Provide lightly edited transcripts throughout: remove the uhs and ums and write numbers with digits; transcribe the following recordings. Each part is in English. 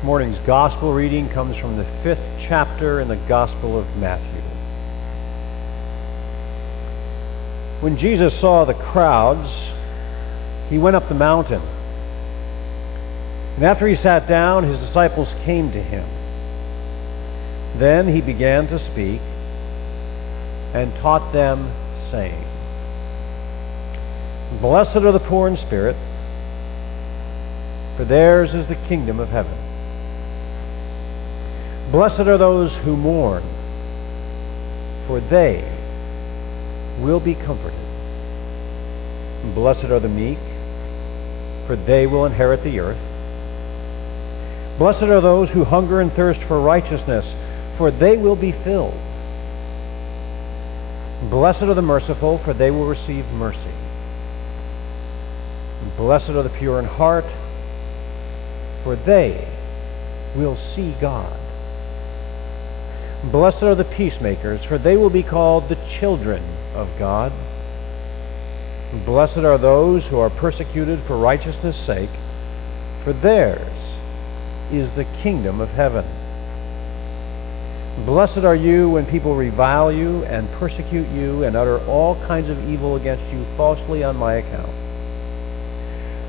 This morning's gospel reading comes from the 5th chapter in the Gospel of Matthew. When Jesus saw the crowds, he went up the mountain. And after he sat down, his disciples came to him. Then he began to speak and taught them, saying, "Blessed are the poor in spirit, for theirs is the kingdom of heaven. Blessed are those who mourn, for they will be comforted. Blessed are the meek, for they will inherit the earth. Blessed are those who hunger and thirst for righteousness, for they will be filled. Blessed are the merciful, for they will receive mercy. Blessed are the pure in heart, for they will see God. Blessed are the peacemakers, for they will be called the children of God. Blessed are those who are persecuted for righteousness' sake, for theirs is the kingdom of heaven. Blessed are you when people revile you and persecute you and utter all kinds of evil against you falsely on my account.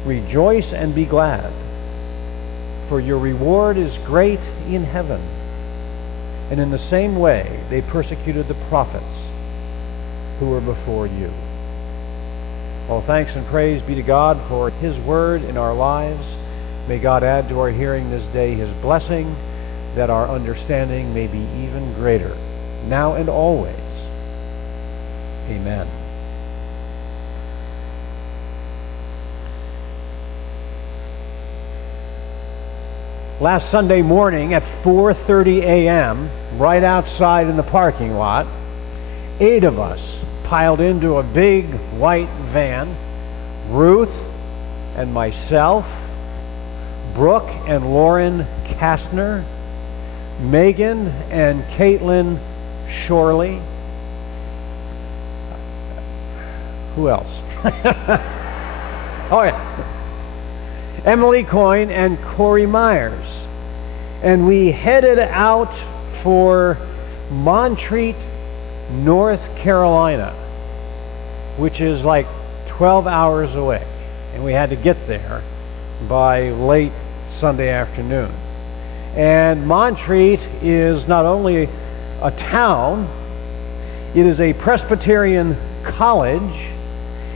Rejoice and be glad, for your reward is great in heaven. And in the same way they persecuted the prophets who were before you." All thanks and praise be to God for his word in our lives. May God add to our hearing this day his blessing, that our understanding may be even greater, now and always. Amen. Last Sunday morning at 4:30 a.m., right outside in the parking lot, 8 of us piled into a big white van. Ruth and myself, Brooke and Lauren Kastner, Megan and Caitlin Shorley. Who else? Oh yeah. Emily Coyne and Corey Myers. And we headed out for Montreat, North Carolina, which is like 12 hours away. And we had to get there by late Sunday afternoon. And Montreat is not only a town, it is a Presbyterian college,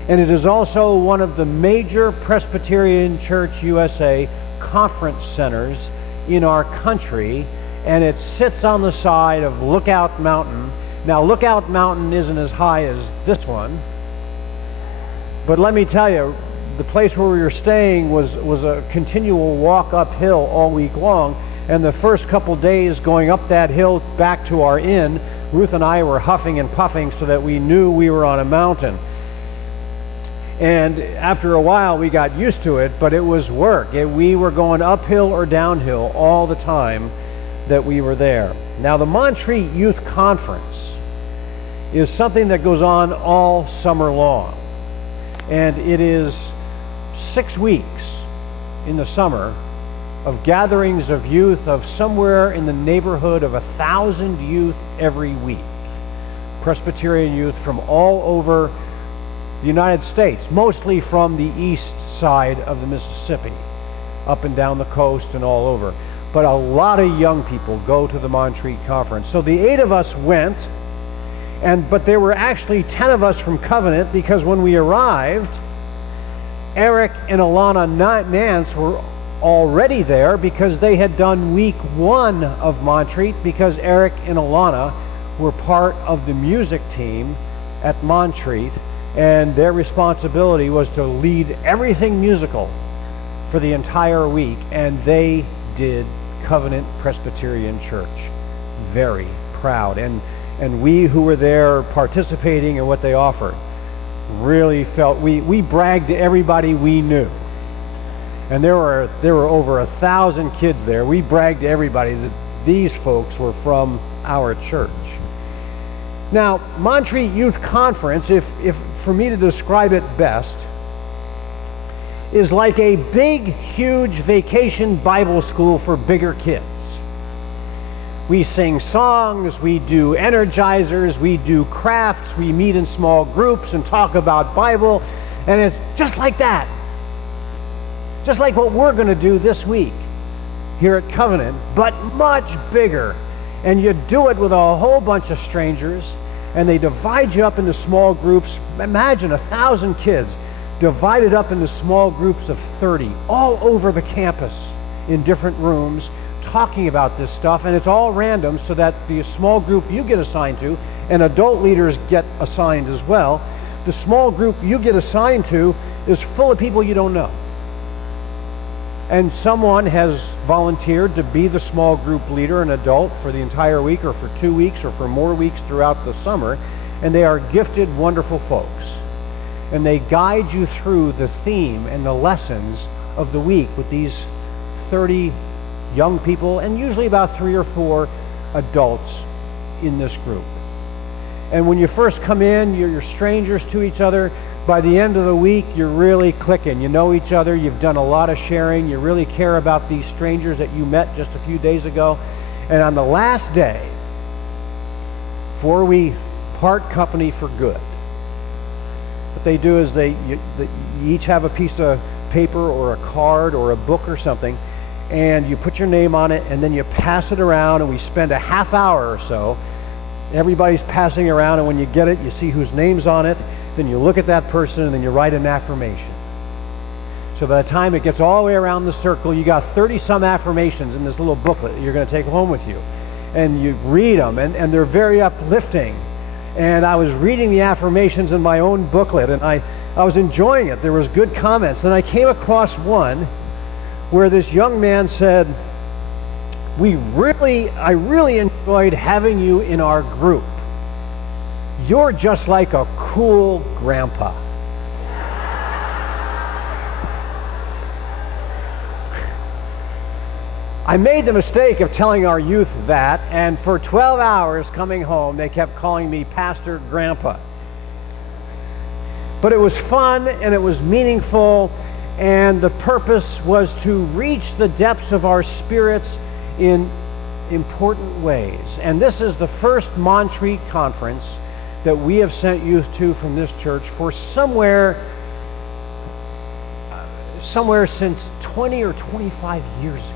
and it is also one of the major Presbyterian Church USA conference centers in our country, and it sits on the side of Lookout Mountain. Now, Lookout Mountain isn't as high as this one, but let me tell you, the place where we were staying was a continual walk uphill all week long, and the first couple days going up that hill back to our inn, Ruth and I were huffing and puffing so that we knew we were on a mountain. And after a while, we got used to it, but it was work. We were going uphill or downhill all the time that we were there. Now, the Montreat Youth Conference is something that goes on all summer long. And it is 6 weeks in the summer of gatherings of youth of somewhere in the neighborhood of 1,000 youth every week. Presbyterian youth from all over the United States, mostly from the east side of the Mississippi, up and down the coast and all over. But a lot of young people go to the Montreat Conference. So the 8 of us went, but there were actually 10 of us from Covenant, because when we arrived, Eric and Alana Nance were already there because they had done week 1 of Montreat, because Eric and Alana were part of the music team at Montreat, and their responsibility was to lead everything musical for the entire week, and they did Covenant Presbyterian Church. Very proud. And we who were there participating in what they offered really felt, we bragged to everybody we knew. And there were over 1,000 kids there. We bragged to everybody that these folks were from our church. Now, Montreat Youth Conference, if for me to describe it best, is like a big, huge vacation Bible school for bigger kids. We sing songs, we do energizers, we do crafts, we meet in small groups and talk about Bible, and it's just like that. Just like what we're going to do this week here at Covenant, but much bigger. And you do it with a whole bunch of strangers, and they divide you up into small groups. Imagine 1,000 kids divided up into small groups of 30 all over the campus in different rooms, talking about this stuff, and it's all random so that the small group you get assigned to, and adult leaders get assigned as well, the small group you get assigned to is full of people you don't know. And someone has volunteered to be the small group leader, an adult, for the entire week or for 2 weeks or for more weeks throughout the summer, and they are gifted, wonderful folks. And they guide you through the theme and the lessons of the week with these 30 young people, and usually about 3 or 4 adults in this group. And when you first come in, you're strangers to each other. By the end of the week, you're really clicking. You know each other. You've done a lot of sharing. You really care about these strangers that you met just a few days ago. And on the last day, before we part company for good, what they do is you each have a piece of paper or a card or a book or something, and you put your name on it, and then you pass it around, and we spend a half hour or so. Everybody's passing around, and when you get it, you see whose name's on it, then you look at that person, and then you write an affirmation. So by the time it gets all the way around the circle, you got 30-some affirmations in this little booklet that you're going to take home with you. And you read them, and they're very uplifting. And I was reading the affirmations in my own booklet, and I was enjoying it. There was good comments. And I came across one where this young man said, I really enjoyed having you in our group. You're just like a cool grandpa. I made the mistake of telling our youth that, and for 12 hours coming home, they kept calling me Pastor Grandpa. But it was fun, and it was meaningful, and the purpose was to reach the depths of our spirits in important ways. And this is the first Montreat conference that we have sent youth to from this church for somewhere since 20 or 25 years ago.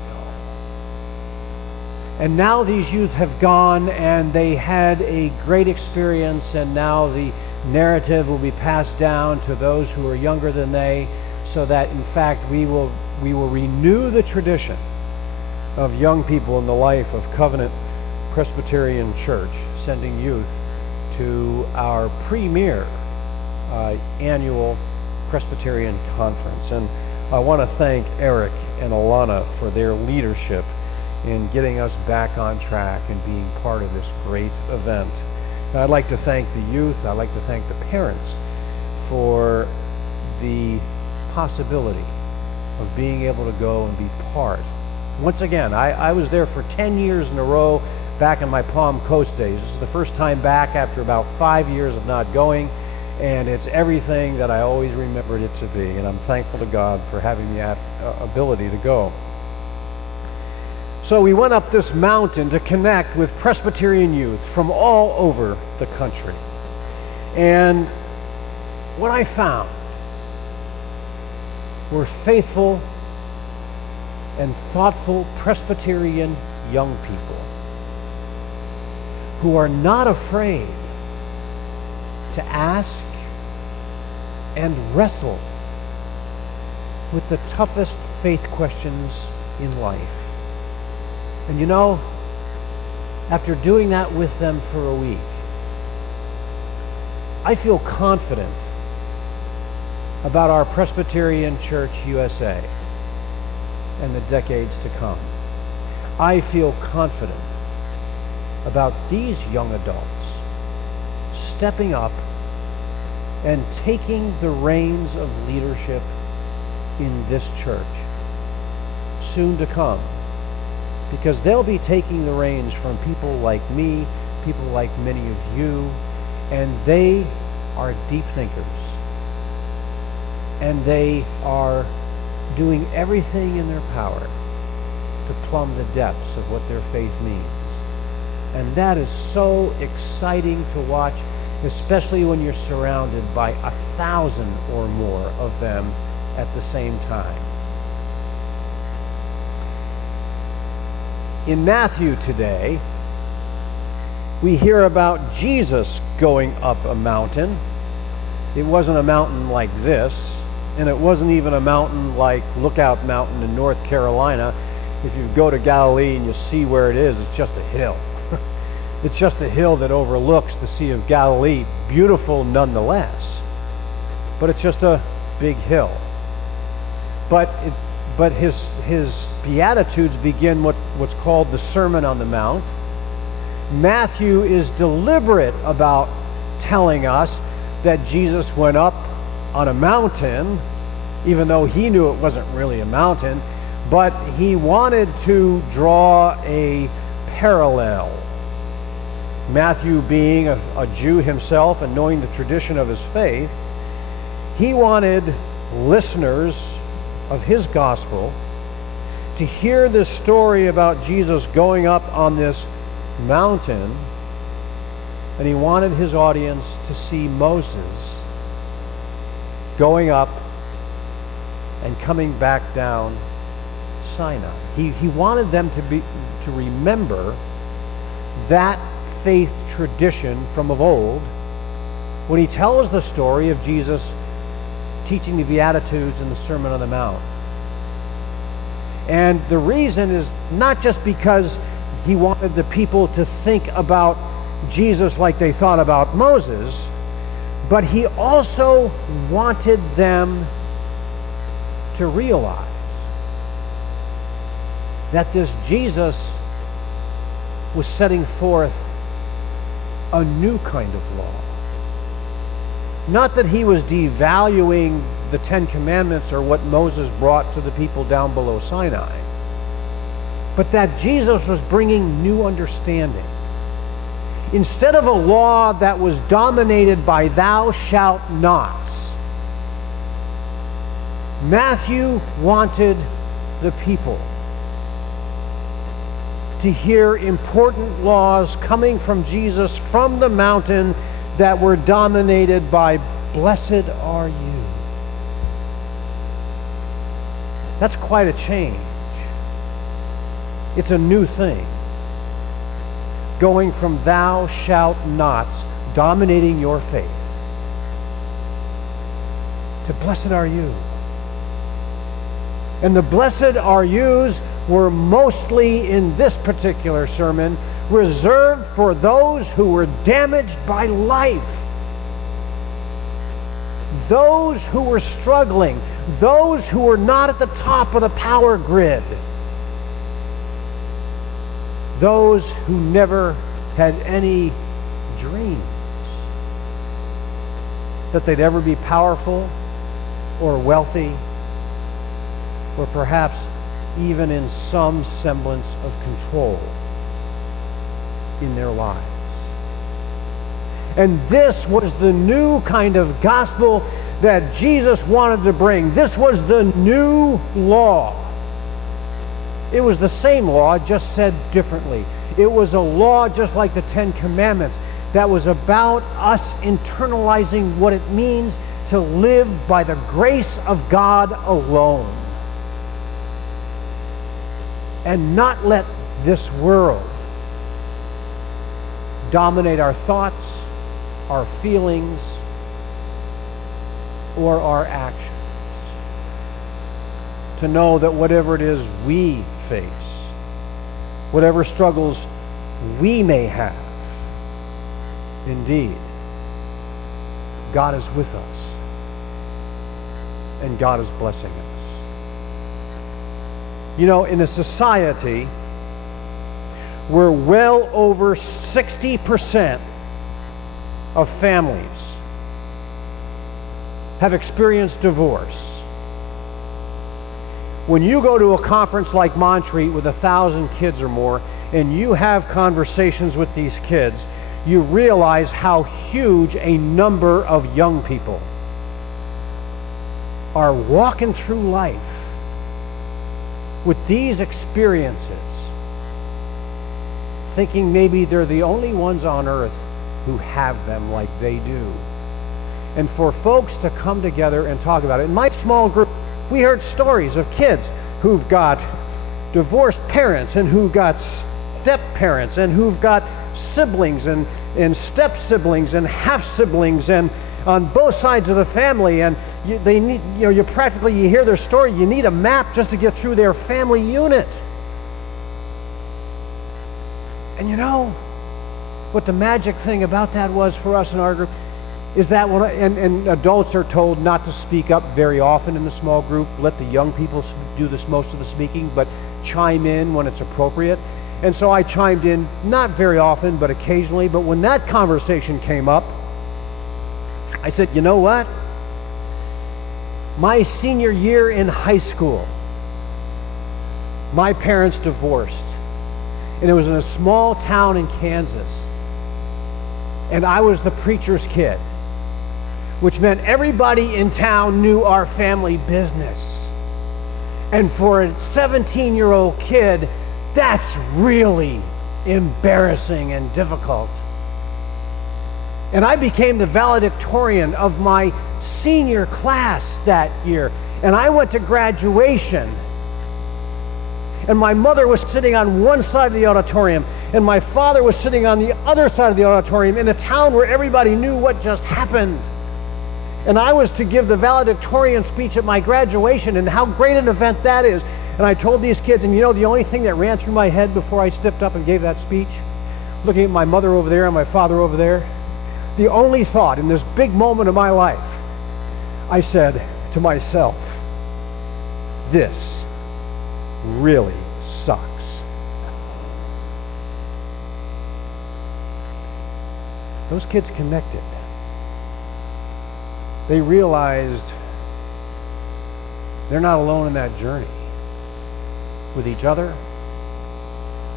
And now these youth have gone, and they had a great experience, and now the narrative will be passed down to those who are younger than they, so that in fact we will renew the tradition of young people in the life of Covenant Presbyterian Church, sending youth to our premier annual Presbyterian conference. And I want to thank Eric and Alana for their leadership in getting us back on track and being part of this great event. And I'd like to thank the youth, I'd like to thank the parents for the possibility of being able to go and be part. Once again, I was there for 10 years in a row back in my Palm Coast days. This is the first time back after about 5 years of not going, and it's everything that I always remembered it to be, and I'm thankful to God for having the ability to go. So we went up this mountain to connect with Presbyterian youth from all over the country. And what I found were faithful and thoughtful Presbyterian young people who are not afraid to ask and wrestle with the toughest faith questions in life. And you know, after doing that with them for a week, I feel confident about our Presbyterian Church USA and the decades to come. I feel confident about these young adults stepping up and taking the reins of leadership in this church soon to come, because they'll be taking the reins from people like me, people like many of you, and they are deep thinkers, and they are doing everything in their power to plumb the depths of what their faith means. And that is so exciting to watch, especially when you're surrounded by 1,000 or more of them at the same time. In Matthew today, we hear about Jesus going up a mountain. It wasn't a mountain like this, and it wasn't even a mountain like Lookout Mountain in North Carolina. If you go to Galilee and you see where it is, it's just a hill. It's just a hill that overlooks the Sea of Galilee, beautiful nonetheless. But it's just a big hill. But his Beatitudes begin what's called the Sermon on the Mount. Matthew is deliberate about telling us that Jesus went up on a mountain, even though he knew it wasn't really a mountain, but he wanted to draw a parallel. Matthew, being a Jew himself and knowing the tradition of his faith, he wanted listeners of his gospel to hear this story about Jesus going up on this mountain, and he wanted his audience to see Moses going up and coming back down Sinai. He wanted them to remember that faith tradition from of old when he tells the story of Jesus teaching the Beatitudes and the Sermon on the Mount. And the reason is not just because he wanted the people to think about Jesus like they thought about Moses, but he also wanted them to realize that this Jesus was setting forth a new kind of law. Not that he was devaluing the Ten Commandments or what Moses brought to the people down below Sinai, but that Jesus was bringing new understanding. Instead of a law that was dominated by thou shalt nots, Matthew wanted the people to hear important laws coming from Jesus from the mountain that were dominated by blessed are you. That's quite a change. It's a new thing. Going from thou shalt nots dominating your faith to blessed are you. And the blessed are yous were mostly, in this particular sermon, reserved for those who were damaged by life, those who were struggling, those who were not at the top of the power grid, those who never had any dreams that they'd ever be powerful or wealthy, or perhaps even in some semblance of control in their lives. And this was the new kind of gospel that Jesus wanted to bring. This was the new law. It was the same law, just said differently. It was a law just like the Ten Commandments that was about us internalizing what it means to live by the grace of God alone and not let this world dominate our thoughts, our feelings, or our actions. To know that whatever it is we face, whatever struggles we may have, indeed, God is with us and God is blessing us. You know, in a society where well over 60% of families have experienced divorce, when you go to a conference like Montreat with 1,000 kids or more, and you have conversations with these kids, you realize how huge a number of young people are walking through life with these experiences, thinking maybe they're the only ones on earth who have them like they do. And for folks to come together and talk about it. In my small group, we heard stories of kids who've got divorced parents and who got step-parents and who've got siblings and step-siblings and half-siblings and on both sides of the family, and they need, you hear their story, you need a map just to get through their family unit. And what the magic thing about that was for us in our group is that and adults are told not to speak up very often in the small group, let the young people do most of the speaking, but chime in when it's appropriate. And so I chimed in, not very often, but occasionally. But when that conversation came up, I said, you know what? My senior year in high school, my parents divorced. And it was in a small town in Kansas. And I was the preacher's kid, which meant everybody in town knew our family business. And for a 17-year-old kid, that's really embarrassing and difficult. And I became the valedictorian of my senior class that year. And I went to graduation. And my mother was sitting on one side of the auditorium, and my father was sitting on the other side of the auditorium in a town where everybody knew what just happened. And I was to give the valedictorian speech at my graduation, and how great an event that is. And I told these kids, and the only thing that ran through my head before I stepped up and gave that speech, looking at my mother over there and my father over there, the only thought in this big moment of my life, I said to myself, this really sucks. Those kids connected. They realized they're not alone in that journey with each other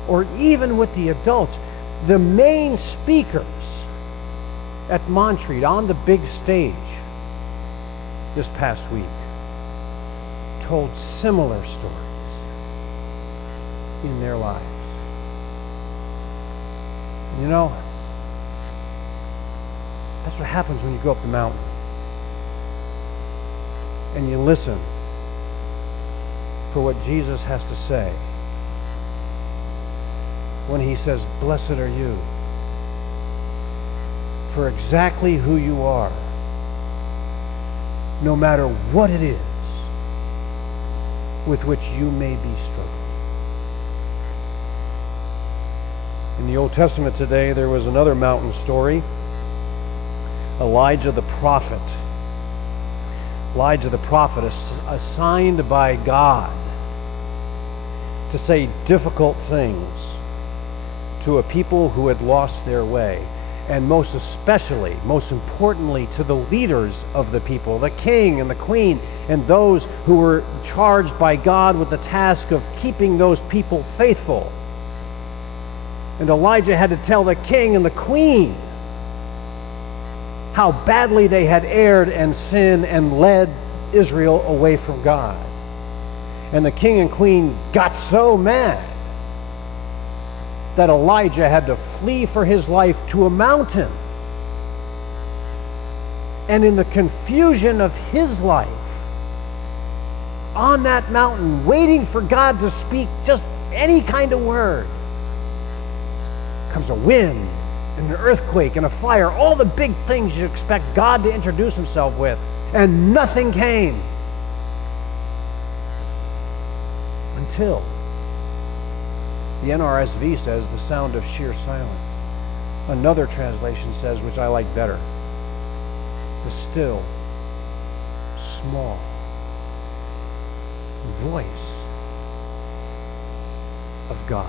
or even with the adults. The main speakers at Montreat on the big stage this past week told similar stories in their lives. That's what happens when you go up the mountain and you listen for what Jesus has to say when he says, "Blessed are you for exactly who you are, no matter what it is with which you may be struggling." In the Old Testament today, there was another mountain story. Elijah the prophet. Elijah the prophet is assigned by God to say difficult things to a people who had lost their way, and most importantly, to the leaders of the people, the king and the queen, and those who were charged by God with the task of keeping those people faithful. And Elijah had to tell the king and the queen how badly they had erred and sinned and led Israel away from God. And the king and queen got so mad that Elijah had to flee for his life to a mountain. And in the confusion of his life, on that mountain, waiting for God to speak just any kind of word, comes a wind and an earthquake and a fire, all the big things you expect God to introduce himself with, and nothing came. Until the NRSV says the sound of sheer silence. Another translation says, which I like better, the still, small voice of God.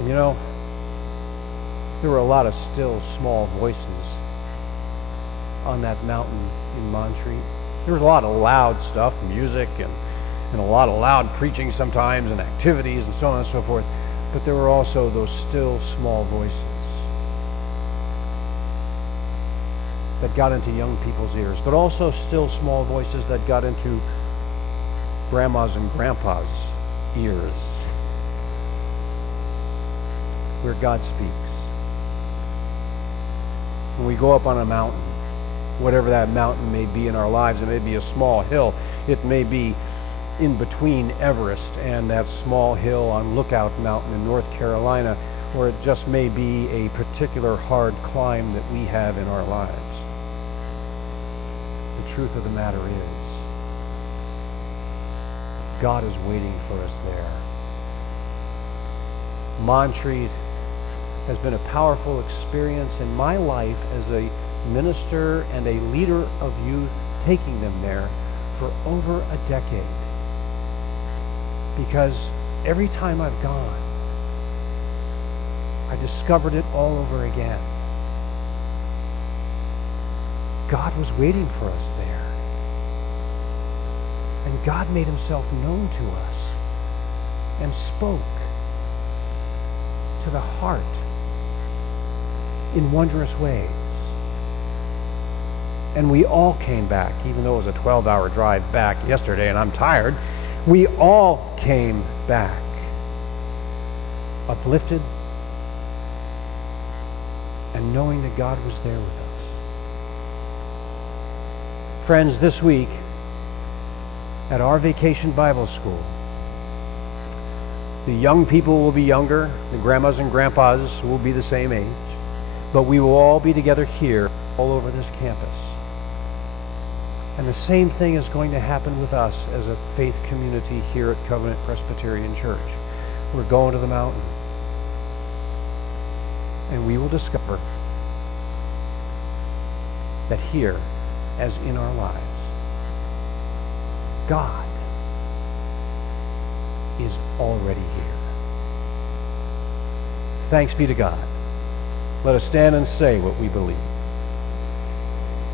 And there were a lot of still, small voices on that mountain in Montreat. There was a lot of loud stuff, music, and a lot of loud preaching sometimes, and activities, and so on and so forth. But there were also those still, small voices that got into young people's ears, but also still, small voices that got into grandma's and grandpa's ears, where God speaks. When we go up on a mountain, whatever that mountain may be in our lives, it may be a small hill, it may be in between Everest and that small hill on Lookout Mountain in North Carolina, or it just may be a particular hard climb that we have in our lives. The truth of the matter is, God is waiting for us there. Montreat has been a powerful experience in my life as a minister and a leader of youth, taking them there for over a decade. Because every time I've gone, I discovered it all over again. God was waiting for us there. And God made himself known to us and spoke to the heart in wondrous ways. And we all came back, even though it was a 12-hour drive back yesterday and I'm tired. We all came back uplifted and knowing that God was there with us. Friends, this week at our Vacation Bible School, the young people will be younger, the grandmas and grandpas will be the same age, but we will all be together here all over this campus. And the same thing is going to happen with us as a faith community here at Covenant Presbyterian Church. We're going to the mountain. And we will discover that here, as in our lives, God is already here. Thanks be to God. Let us stand and say what we believe.